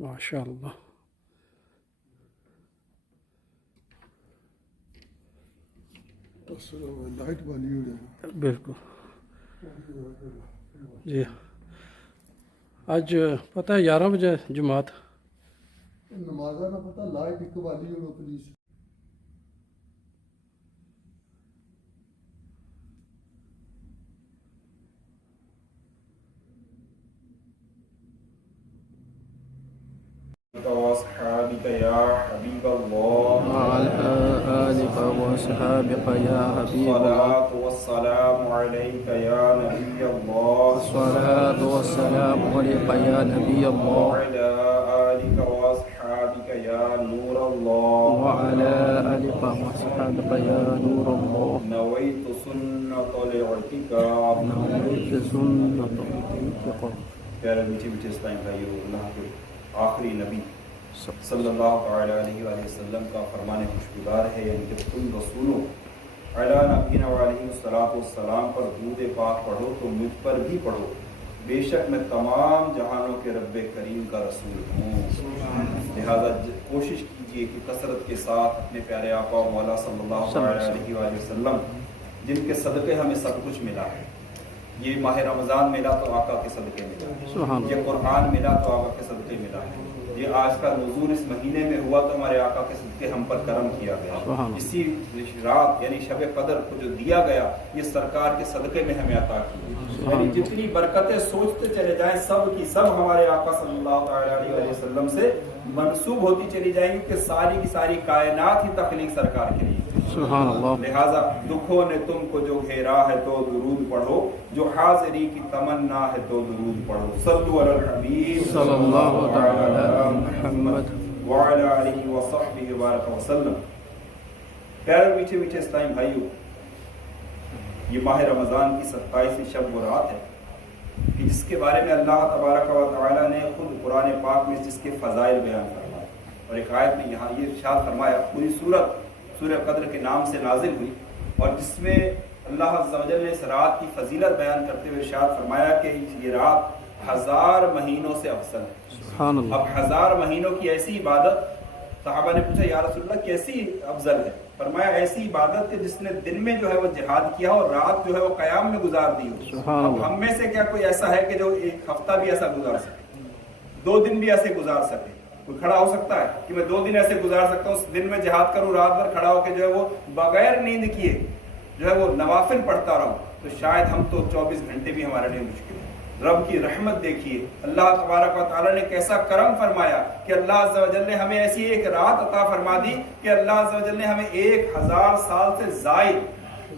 ماشاء اللہ. لائٹ والی ہو جائے. بالکل جی. آج پتہ ہے 11 بجے جماعت. نمازہ نہ پتہ لائٹ ایک والی ہو پلیز. وأصحابك يا حبيب الله وعلى آلك وصحابك يا حبيب الله. الصلاة والسلام عليك يا نبي الله الصلاة والسلام عليك يا نبي الله وعلى آلك وأصحابك يا نور الله وعلى آلك وصحابك يا نور الله. نويت سنة الاعتكاف. نويت سنة الاعتكاف. پیارے میٹھے میٹھے اسلام بھائیو، اللہ کے آخری نبی صلی اللہ تعالی علیہ وآلہ وسلم کا فرمان خوشگوار ہے، یعنی کہ تم رسولوں علی نبینا علیہ الصلوۃ والسلام پر درود پاک پڑھو تو مجھ پر بھی پڑھو، بے شک میں تمام جہانوں کے رب کریم کا رسول ہوں. لہذا کوشش کیجئے کہ کثرت کے ساتھ اپنے پیارے آقا و مولا صلی اللہ تعالی علیہ وآلہ وسلم جن کے صدقے ہمیں سب کچھ ملا ہے. یہ ماہ رمضان ملا تو آقا کے صدقے ملا، یہ قرآن ملا تو آقا کے صدقے ملا ہے، یہ آج کا نزول اس مہینے میں ہوا تو ہمارے آقا کے صدقے ہم پر کرم کیا گیا. اسی رات یعنی شب قدر کو جو دیا گیا یہ سرکار کے صدقے میں ہمیں عطا کی. یعنی جتنی برکتیں سوچتے چلے جائیں سب کی سب ہمارے آقا صلی اللہ تعالی علیہ وسلم سے منسوب ہوتی چلی جائیں گی، کہ ساری کی ساری کائنات ہی تخلیق سرکار کے لیے. سبحان اللہ. لہذا دکھوں نے تم کو جو گھیرا ہے تو درود پڑھو، جو حاضری کی تمنا ہے تو درود پڑھو. صلو علی الحبیب صلی اللہ تعالی علی محمد وعلی آلہ وصحبہ وبارک وسلم. پیارے میٹھے میٹھے اسلامی بھائیو، یہ ماہ رمضان کی 27ویں شب و رات ہے کہ جس کے بارے میں اللہ تبارک و تعالی نے خود قرآن پاک میں جس کے فضائل بیان فرمائے، اور ایک آیت میں یہاں یہ ارشاد فرمایا، پوری سورت سورہ قدر کے نام سے نازل ہوئی، اور جس میں اللہ عز و جل نے اس رات کی فضیلت بیان کرتے ہوئے ارشاد فرمایا کہ یہ رات 1000 مہینوں سے افضل ہے. سبحان اللہ. اب 1000 مہینوں کی ایسی عبادت، صحابہ نے پوچھا یا رسول اللہ کیسی افضل ہے؟ فرمایا ایسی عبادت کہ جس نے دن میں جو ہے وہ جہاد کیا اور رات جو ہے وہ قیام میں گزار دی ہو. اب ہم میں سے کیا کوئی ایسا ہے کہ جو ایک ہفتہ بھی ایسا گزار سکے، 2 دن بھی ایسے گزار سکے؟ کوئی کھڑا ہو سکتا ہے کہ میں 2 دن ایسے گزار سکتا ہوں، اس دن میں جہاد کروں، رات بھر کھڑا ہو کے جو ہے وہ بغیر نیند کیے جو ہے وہ نوافل پڑھتا رہوں؟ تو شاید ہم تو 24 گھنٹے بھی ہمارے لیے مشکل ہے. رب کی رحمت دیکھیے، اللہ تبارک و تعالیٰ نے کیسا کرم فرمایا کہ اللہ عز و جل نے ہمیں ایسی ایک رات عطا فرما دی کہ اللہ عز و جل نے ہمیں 1000 سال سے زائد،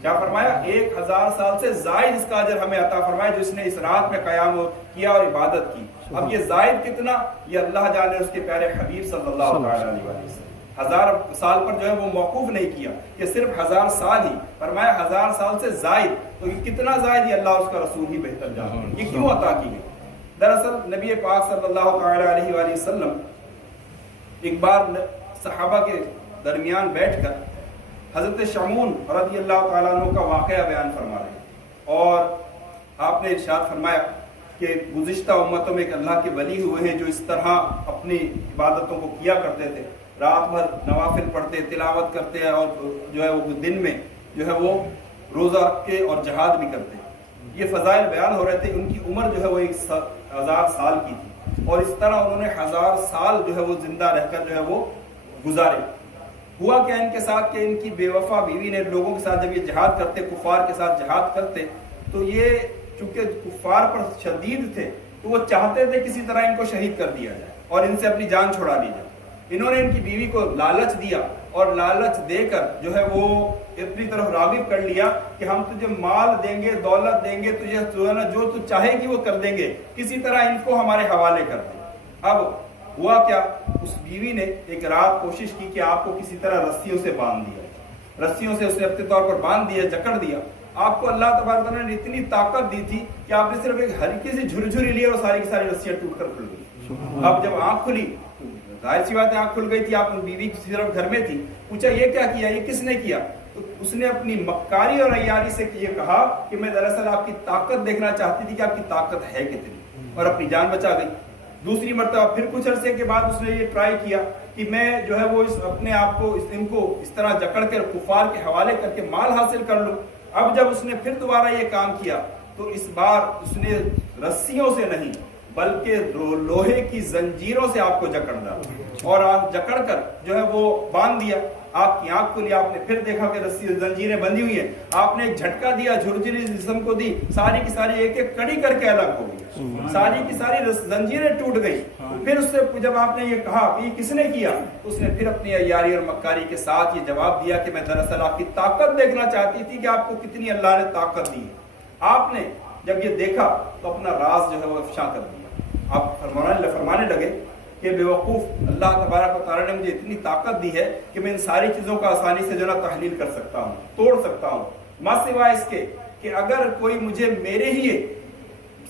کیا فرمایا؟ 1000 سال سے زائد اس کا اجر ہمیں عطا فرمایا جو اس نے اس رات میں قیام کیا اور عبادت کی. اب یہ زائد کتنا، یہ اللہ جانے اس کے پیارے حبیب صلی اللہ علیہ وسلم. 1000 سال پر جو ہے وہ موقوف نہیں کیا کہ صرف 1000 سال ہی، فرمایا 1000 سال سے زائد. تو یہ کتنا زائد، یہ اللہ اس کا رسول ہی بہتر جانتا ہے. یہ کیوں عطا کی گئی؟ دراصل نبی پاک صلی اللہ تعالی علیہ وآلہ وسلم ایک بار صحابہ کے درمیان بیٹھ کر حضرت شمعون رضی اللہ تعالیٰ عنہ کا واقعہ بیان فرما رہے ہیں، اور آپ نے ارشاد فرمایا کہ گزشتہ امتوں میں ایک اللہ کے ولی ہوئے ہیں جو اس طرح اپنی عبادتوں کو کیا کرتے تھے، رات بھر نوافل پڑھتے، تلاوت کرتے ہیں، اور جو ہے وہ دن میں جو ہے وہ روزہ رکھتے اور جہاد بھی کرتے. یہ فضائل بیان ہو رہے تھے. ان کی عمر جو ہے وہ 1000 سال کی تھی، اور اس طرح انہوں نے 1000 سال جو ہے وہ زندہ رہ کر جو ہے وہ گزارے. ہوا کیا ان کے ساتھ کہ ان کی بے وفا بیوی نے لوگوں کے ساتھ جب یہ جہاد کرتے، کفار کے ساتھ جہاد کرتے، تو یہ چونکہ کفار پر شدید تھے تو وہ چاہتے تھے کسی طرح ان کو شہید کر دیا جائے اور ان سے اپنی جان چھڑا لی جائے. انہوں نے ان کی بیوی کو لالچ دیا، اور لالچ دے کر جو ہے وہ اپنی طرف راغب کر لیا کہ ہم تجھے مال دیں گے، دولت دیں گے، تجھے جو تو چاہے گی وہ کر دیں گے، کسی طرح ان کو ہمارے حوالے کر دیں. اب ہوا کیا، اس بیوی نے ایک رات کوشش کی کہ آپ کو کسی طرح رسیوں سے باندھ دیا، رسیوں سے اسے اپنے طور پر باندھ دیا، جکڑ دیا. آپ کو اللہ تبارک تعالیٰ نے اتنی طاقت دی تھی کہ آپ نے صرف ایک ہلکی سی جھرجھری لی اور ساری کی ساری رسیاں ٹوٹ کر کھل گئی. اب جب آنکھ کھلی، ظاہر سی بات ہے آنکھ کھل گئی تھی، آپ بیوی صرف گھر میں تھی. پوچھا یہ کیا کیا، یہ کس نے کیا؟ تو اس نے اپنی مکاری اور عیاری سے یہ کہا کہ میں دراصل آپ کی طاقت دیکھنا چاہتی تھی کہ آپ کی طاقت ہے کتنی، اور اپنی جان بچا گئی. दूसरी मरतबा फिर कुछ अरसे के बाद उसने ये ट्राई किया कि मैं जो है वो अपने आप को इनको इस तरह जकड़ कर कुफार के हवाले करके माल हासिल कर लूं। अब जब उसने फिर दोबारा ये काम किया तो इस बार उसने रस्सियों से नहीं बल्कि लोहे की जंजीरों से आपको जकड़ डाला और आप जकड़ कर जो है वो बांध दिया। आपकी आंख को लिया, आपने फिर देखा कि रस्सी जंजीरें बंधी हुई हैं, आपने एक झटका दिया, झुरझुरी जिस्म को दी, सारी की सारी एक एक कड़ी करके अलग हो गई, सारी की सारी जंजीरें टूट गई। फिर उससे जब आपने ये कहा कि ये किसने किया, उसने फिर अपनी अय्यारी और मक्कारी के साथ ये जवाब दिया कि मैं दरअसल आपकी ताकत देखना चाहती थी कि आपको कितनी अल्लाह ने ताकत दी है। आपने जब ये देखा तो अपना राज जो है वो अफशा कर दिया। आप फरमाने लगे कि बेवकूफ, अल्लाह तबारक व तआला ने मुझे इतनी ताकत दी है कि मैं इन सारी चीजों का आसानी से जो ना तहलील कर सकता हूँ, तोड़ सकता हूँ, मा सिवाय इसके कि अगर कोई मुझे मेरे ही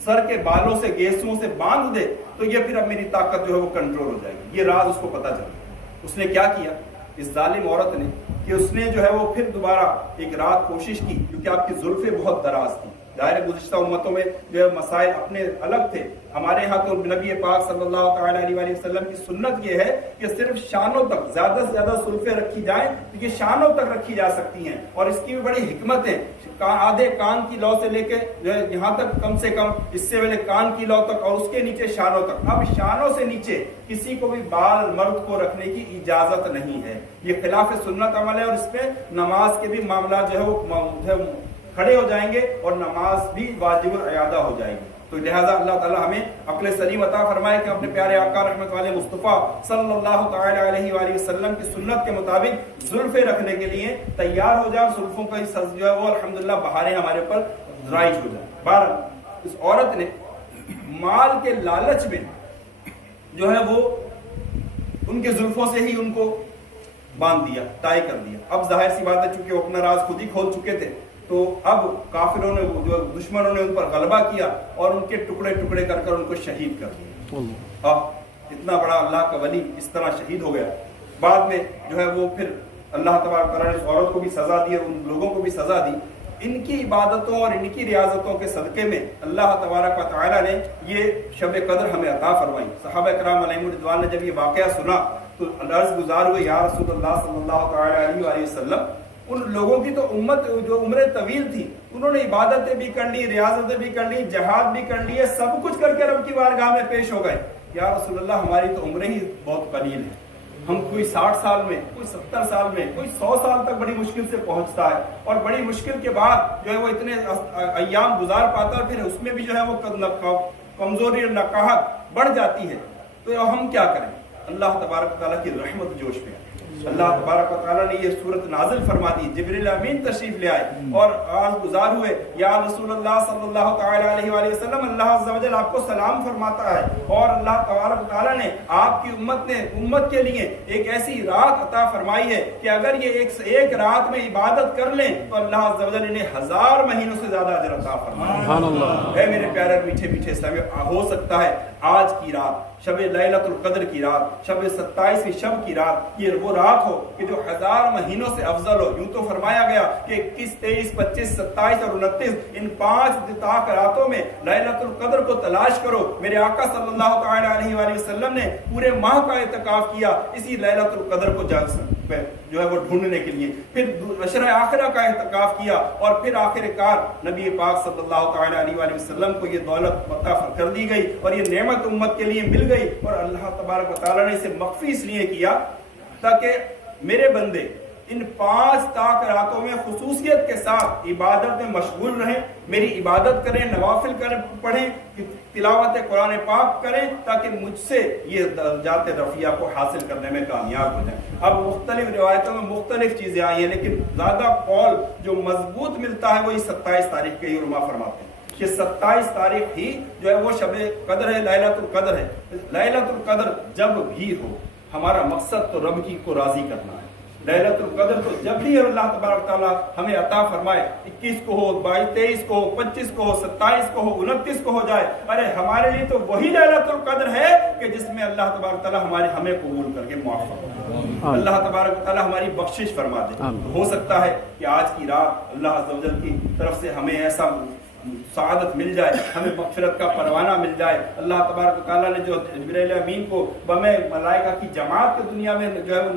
सर के बालों से गेसुओं से बांध दे तो ये फिर अब मेरी ताकत जो है वो कंट्रोल हो जाएगी। ये राज उसको पता चला। उसने क्या किया इस जालिम औरत ने कि उसने जो है वो फिर दोबारा एक रात कोशिश की, क्योंकि आपकी जुल्फे बहुत दराज थी। जाहिर गुज़िश्ता उम्मतों में जो है मसाइल अपने अलग थे, हमारे यहाँ तो नबी पाक सल्लल्लाहु अलैहि वसल्लम की सुन्नत ये है कि सिर्फ शानों तक ज्यादा से ज्यादा सुल्फे रखी जाएं तो ये शानों तक रखी जा सकती हैं, और इसकी भी बड़ी हिकमत है। आधे कान की लौ से लेके जो है यहाँ तक कम से कम इससे पहले कान की लौ तक और उसके नीचे शानों तक। अब शानों से नीचे किसी को भी बाल मर्द को रखने की इजाजत नहीं है, ये खिलाफ सुन्नत अमल है, और इसमें नमाज के भी मामला जो है वो खड़े हो जाएंगे और नमाज भी वाजिबुल अयादा हो जाएगी। तो लिहाजा अल्लाह ताला हमें अक्ल सलीम अता फरमाए कि अपने प्यारे आका रहमत वाले मुस्तफ़ा सल्लल्लाहु तआला अलैहि वसल्लम की सुन्नत के मुताबिक जुल्फे रखने के लिए तैयार हो जाए, जुल्फों का जो है वो अल्हम्दुलिल्लाह बहारें हमारे ऊपर राइज हो जाए। बहरहाल इस औरत ने माल के लालच में जो है वो उनके जुल्फों से ही उनको बांध दिया, टाई कर दिया। अब जाहिर सी बात है चूंकि वो अपना राज खुद ही खोल चुके थे, तो अब काफिरों ने जो दुश्मनों ने उन पर गलबा किया और उनके टुकड़े टुकड़े कर कर उनको शहीद कर दिया। अब इतना बड़ा अल्लाह का वली इस तरह शहीद हो गया। बाद में जो है वो फिर अल्लाह तबारक तआला ने इस औरत को भी सजा दी और उन लोगों को भी सजा दी। इनकी इबादतों और इनकी रियाजतों के सदके में अल्लाह तबारक व तआला ने ये शब कद्र हमें अता फरमाई। सहाबा किराम अलैहिम रिज़वान ने जब ये वाक़या सुना तो अर्ज़ गुज़ार हुए, या रसूलल्लाह सल्लल्लाहु अलैहि वसल्लम, उन लोगों की तो उम्मत जो उम्र तवील थी, उन्होंने इबादतें भी कर ली, रियाजतें भी कर ली, जहाद भी कर लिए, सब कुछ करके रब की बारगाह में पेश हो गए। या रसूलल्लाह हमारी तो उम्र ही बहुत कलील है, हम कोई 60 साल में, कोई 70 साल में, कोई 100 साल तक बड़ी मुश्किल से पहुंचता है, और बड़ी मुश्किल के बाद जो है वो इतने अय्याम गुजार पाता है, फिर उसमें भी जो है वो कमजोरी और नकाहत बढ़ जाती है। तो हम क्या करें? अल्लाह तबारक तआला की रहमत जोश पे है। अल्लाह तबारक व तआला ने ये सूरत नाजिल फरमा दी, जिब्रील अमीन तशरीफ ले आए और आज गुजार हुए, या रसूलल्लाह सल्लल्लाहु अलैहि वसल्लम, अल्लाह अज़्ज़ा वजल आपको सलाम फरमाता है, और अल्लाह तबारक व तआला ने आपकी उम्मत के लिए एक ऐसी रात अता फरमाई है कि अगर ये एक रात में इबादत कर लें तो अल्लाह अज़्ज़ा वजल इन्हें 1000 महीनों से ज्यादा अजर अता फरमाए। मेरे प्यारे मीठे मीठे समय, हो सकता है आज की रात शब लैलतुल कद्र की रात, शब 27वीं शब की रात, ये वो रात हो कि जो 1000 महीनों से अफजल हो। यूं तो फरमाया गया कि 21, 23, 25, 27 और 29 इन 5 ताक रातों में लैलतुल कद्र को तलाश करो। मेरे आका सल्लल्लाहु अलैहि वसल्लम ने पूरे माह का इत्तिकाफ किया इसी लैलतुल कद्र को जो है वो ढूंढने के लिए, फिर अशर आखिरा का इत्तिकाफ किया, और फिर आखिरकार नबी पाक सल्लल्लाहु अलैहि वसल्लम को ये दौलत अता कर दी गई और ये नेमत उम्मत के लिए मिल गई। और अल्लाह तबारक व तआला ने इसे मख्फी इसलिए किया ताकि मेरे बंदे इन 5 ताक रातों में खुसूसियत के साथ इबादत में मशगूल रहें, मेरी इबादत करें, नवाफिल करें, पढ़ें, तिलावत कुरान पाक करें, ताकि मुझसे ये जाते रफिया को हासिल करने में कामयाब हो जाए। अब मुख्तलिफ रिवायतों में मुख्तलिफ चीजें आई हैं, लेकिन ज्यादा कौल जो मजबूत मिलता है वही 27 तारीख के उलमा फरमाते हैं कि 27 तारीख ही जो है वो शब कद्र है, लैलतुल कद्र है। लैलतुल कद्र जब भी हो, हमारा मकसद तो रब की को राजी करना है। लैलतुल कद्र तो जब भी अल्लाह तबारक तआला हमें अता फरमाए, 21 को हो, 22, 23 को हो, 25 को हो, 27 को हो, 29 को हो जाए, अरे हमारे लिए तो वही लैलतुल कद्र है कि जिसमें अल्लाह तबारक तआला हमें कबूल करके मुआफ़, अल्लाह तबारक तआला हमारी बख्शिश फरमा दे। तो हो सकता है कि आज की रात अल्लाह अज़्ज़ा वजल की तरफ से हमें ऐसा सआदत मिल जाए, हमें मग़फ़िरत का परवाना मिल जाए। अल्लाह तबारक व तआला ने जो जिब्रील अमीन को बमे मलाइका की जमात के दुनिया में जो है वो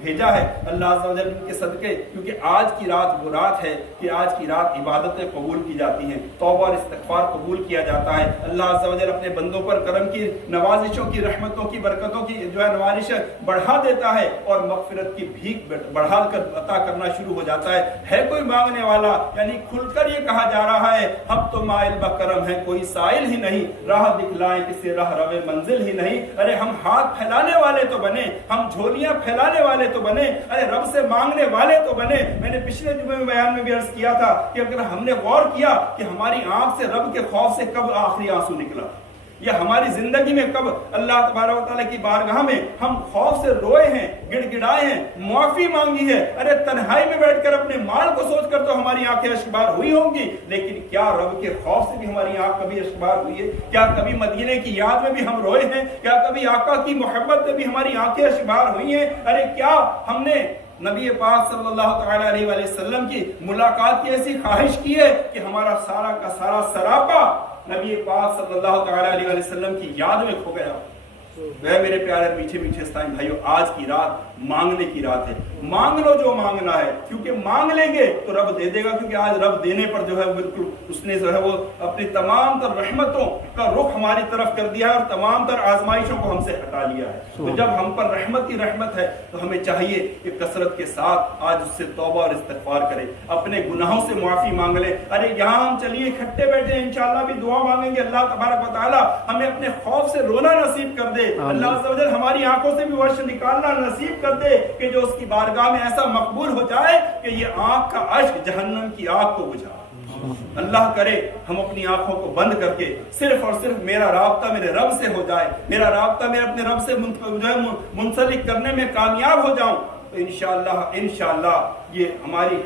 भेजा है, अल्लाह अज़्ज़ा व जल के सदके, क्योंकि आज की रात वो रात है कि आज की रात इबादतें कबूल की जाती हैं, तौबा और इस्तिग़फ़ार कबूल किया जाता है। अल्लाह अज़्ज़ा व जल अपने बंदों पर करम की नवाजिशों की, रहमतों की, बरकतों की जो है नवारिश बढ़ा देता है और मग़फ़िरत की भीख बढ़ा कर अता करना शुरू हो जाता है कोई मांगने वाला, यानी खुलकर ये कहा जा रहा है हम तो माइल बकरम है, कोई साइल ही नहीं, राह दिखलाएं किसी राह रवे मंजिल ही नहीं। अरे हम हाथ फैलाने वाले तो बने, हम झोलियां फैलाने वाले तो बने, अरे रब से मांगने वाले तो बने। मैंने पिछले जुमे में बयान में भी अर्ज किया था कि अगर हमने गौर किया कि हमारी आंख से रब के खौफ से कब आखिरी आंसू निकला, या हमारी जिंदगी में कब अल्लाह तबारक व तआला की बारगाह में हम खौफ से रोए हैं, गिड़गिड़ाए हैं, मुआफी मांगी है। अरे तन्हाई में बैठकर अपने माल को सोचकर तो हमारी आंखें अश्कबार हुई होंगी, लेकिन क्या रब के खौफ से भी हमारी आंख कभी अश्कबार हुई है? क्या कभी मदीने की याद में भी हम रोए हैं? क्या कभी आका की मोहब्बत में भी हमारी आंखें अश्कबार हुई हैं? अरे क्या हमने नबी पाक सल्लल्लाहु अलैहि वसल्लम की मुलाकात की ऐसी ख्वाहिश की है कि हमारा सारा का सारा सरापा नबी पाक सल्लल्लाहु अलैहि वसल्लम की याद में खो गया? वह मेरे प्यारे मीठे मीठे इस्लामी भाइयों, आज की रात मांगने की रात है। मांग लो जो मांगना है, क्योंकि मांग लेंगे तो रब दे देगा, क्योंकि आज रब देने पर जो है बिल्कुल उसने जो है वो अपनी तमाम तर रहमतों का रुख हमारी तरफ कर दिया है और तमाम तर आजमाइशों को हमसे हटा लिया है। तो जब हम पर रहमत ही रहमत है तो हमें चाहिए कि कसरत के साथ आज उससे तौबा और इस्तिग़फ़ार करें, अपने गुनाहों से मुआफी मांग ले। अरे यहाँ हम चलिए इकट्ठे बैठे इंशाअल्लाह भी दुआ मांगेंगे, अल्लाह तबारक व तआला हमें अपने खौफ से रोना नसीब कर दे, अल्लाह अज़्ज़ा व जल हमारी आंखों से भी वर्ष निकालना नसीब कर दे कि जो उसकी बारगाह में ऐसा मकबूल हो जाए कि ये आंख का अश्क जहन्नम की आग को बुझा। अल्लाह करे हम अपनी आंखों को बंद करके सिर्फ और सिर्फ मेरा राब्ता मेरे रब से हो जाए, मेरा राब्ता मैं अपने रब से मुंसलिक करने में कामयाब हो जाऊं, तो इंशाअल्लाह ये हमारी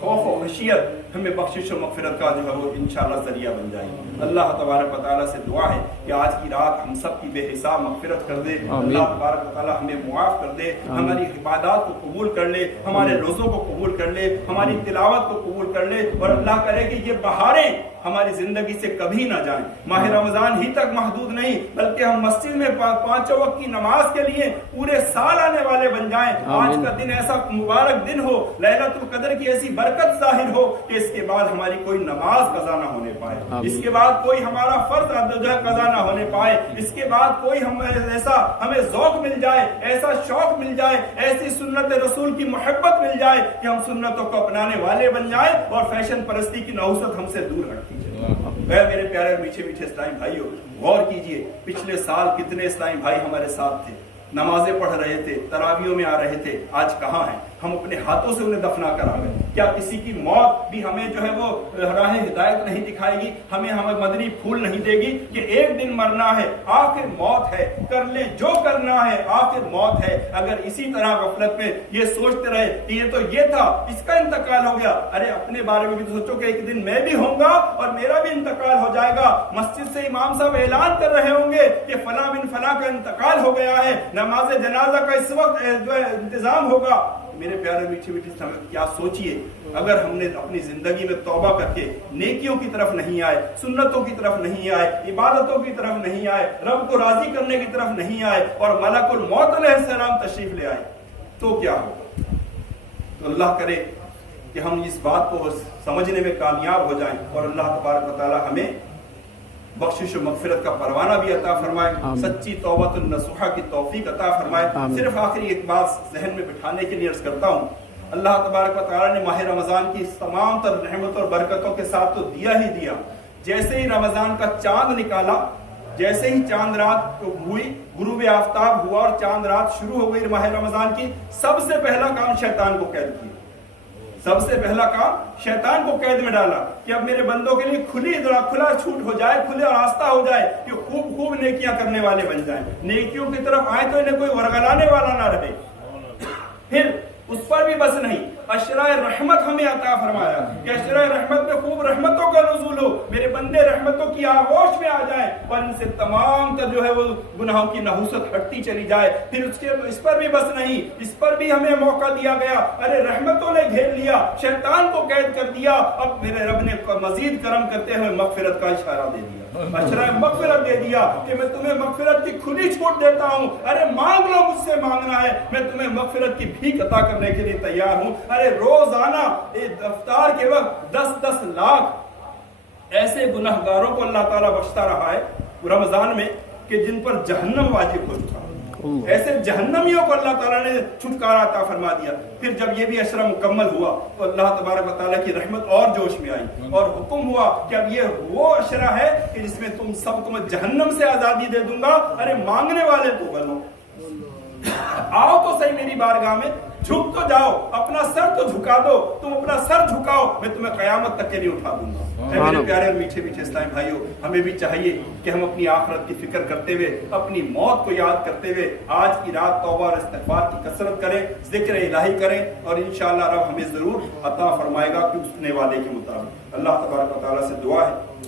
खौफ और खशियत हमें बख्शिश और मग़फ़िरत का जो है वो इंशाअल्लाह ज़रिया बन जाएगी। अल्लाह तबारक व तआला से दुआ है कि आज की रात हम सब की बेहिसाब मग़फ़िरत कर दे, अल्लाह तबारक व तआला हमें मुआफ़ कर दे, हमारी इबादत को कबूल कर ले, हमारे रोज़ों को कबूल कर ले, हमारी तिलावत को कबूल कर ले, और अल्लाह करे कि ये बहारें हमारी जिंदगी से कभी ना जाएं। माह रमजान ही तक महदूद नहीं, बल्कि हम मस्जिद में पांचों वक्त की नमाज के लिए पूरे साल आने वाले बन जाएं। आज का दिन ऐसा मुबारक दिन हो, लैलतुल कदर की ऐसी बरकत जाहिर हो कि इसके बाद हमारी कोई नमाज कज़ा ना होने पाए, इसके बाद कोई हमारा फर्ज जो है कज़ा ना होने पाए, इसके बाद कोई हम ऐसा हमें ज़ौक़ मिल जाए, ऐसा शौक मिल जाए, ऐसी सुन्नत रसूल की मोहब्बत मिल जाए कि हम सुन्नतों को अपनाने वाले बन जाए और फैशन परस्ती की नहुसत हमसे दूर हटे। मेरे प्यारे मीठे मीठे इस्लामी भाइयों, गौर कीजिए पिछले साल कितने इस्लामी भाई हमारे साथ थे, नमाजें पढ़ रहे थे, तरावियों में आ रहे थे, आज कहाँ हैं? हम अपने हाथों से उन्हें दफना कर आ गए। क्या किसी की मौत भी हमें जो है वो राह हिदायत नहीं दिखाएगी, हमें मदनी फूल नहीं देगी कि एक दिन मरना है, आखिर मौत है, कर ले जो करना है, आखिर मौत है। अगर इसी तरह गफलत में ये सोचते रहे कि ये तो ये था, इसका इंतकाल हो गया, अरे अपने बारे में भी तो सोचो कि एक दिन मैं भी होऊंगा और मेरा भी इंतकाल हो जाएगा। मस्जिद से इमाम साहब ऐलान कर रहे होंगे कि फला बिन फला का इंतकाल हो गया है, नमाज जनाजा का इस वक्त जो है इंतजाम होगा। मेरे प्यारे मीठे मीठे क्या सोचिए अगर हमने अपनी जिंदगी में तौबा करके नेकियों की तरफ नहीं आए, सुन्नतों की तरफ नहीं आए, इबादतों की तरफ नहीं आए, रब को राजी करने की तरफ नहीं आए और मलकुल मौत अलैहिस्सलाम तशरीफ ले आए, तो क्या होगा? तो अल्लाह करे कि हम इस बात को समझने में कामयाब हो जाएं और अल्लाह तबारक व तआला हमें बख्शिश और मग़फ़िरत का परवाना भी अता फरमाए, सच्ची तौबतुन नसूहा की तौफीक अता फरमाए। सिर्फ आखिरी एक बात ज़हन में बिठाने के लिए अर्ज करता हूँ, अल्लाह तबारक व तआला ने माह रमज़ान की तमाम तर रहमत और बरकतों के साथ तो दिया ही दिया। जैसे ही रमज़ान का चांद निकाला, जैसे ही चांद रात हुई, गुरूब आफ्ताब हुआ और चांद रात शुरू हो गई माह रमज़ान की, सबसे पहला काम शैतान को कैद किया। सबसे पहला काम शैतान को कैद में डाला कि अब मेरे बंदों के लिए खुला छूट हो जाए, खुला रास्ता हो जाए कि खूब नेकियां करने वाले बन जाएं, नेकियों की तरफ आए तो इन्हें कोई वरगलाने वाला ना रहे। फिर उस पर भी बस नहीं, अशराए रहमत हमें अता फरमाया कि अशराए रहमत में खूब रहमतों का नुज़ूल हो, मेरे बंदे रहमतों की आगोश में आ जाएं और इनसे तमाम तर जो है वो गुनाहों की नहुसत हटती चली जाए। फिर उसके इस पर भी बस नहीं, इस पर भी हमें मौका दिया गया। अरे रहमतों ने घेर लिया, शैतान को कैद कर दिया, अब मेरे रब ने मजीद करम करते हुए मगफिरत का इशारा दे दिया, अशराए मगफिरत दे दिया कि मैं तुम्हें मगफिरत की खुली छूट देता हूँ। अरे मांग लो, मुझसे मांगना है, मैं तुम्हें मगफिरत की भीख अता करने के लिए तैयार हूँ। अरे रोजाना इफ्तार के वक्त 10-10 लाख ऐसे गुनहगारों को अल्लाह ताला बख्शता रहा है रमजान में कि जिन पर जहन्नम वाजिब हो चुका, ऐसे जहन्नमियों को अल्लाह ताला ने छुटकारा अता फरमा दिया। फिर जब ये भी अशरा मुकम्मल हुआ तो अल्लाह तबारक व तआला की रहमत और जोश में आई और हुक्म हुआ कि अब ये वो अशरा है कि जिसमें तुम सबको मैं जहन्नम से आजादी दे दूंगा। अरे मांगने वाले तो बनो, आओ तो सही मेरी बारगाह में, झुक तो जाओ, अपना सर तो झुका दो, तुम अपना सर झुकाओ, मैं तुम्हें कयामत तक के लिए उठा दूंगा। मेरे प्यारे और मीठे मीठे इस्लामी भाइयों, हमें भी चाहिए कि हम अपनी आखिरत की फिक्र करते हुए, अपनी मौत को याद करते हुए आज की रात तौबा और इस्तिग़फ़ार की कसरत करें, जिक्र इलाही करें और इंशाअल्लाह रब हमें जरूर अता फरमाएगा कि उसने वादे के मुताबिक। अल्लाह तबारक व तआला से दुआ है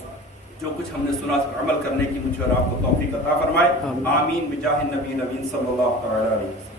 जो कुछ हमने सुना उस पर अमल करने की मुझे और आपको तौफीक अता फरमाए। आमीन बिजाह नबी नबीन सल्लल्लाहु अलैहि वसल्लम।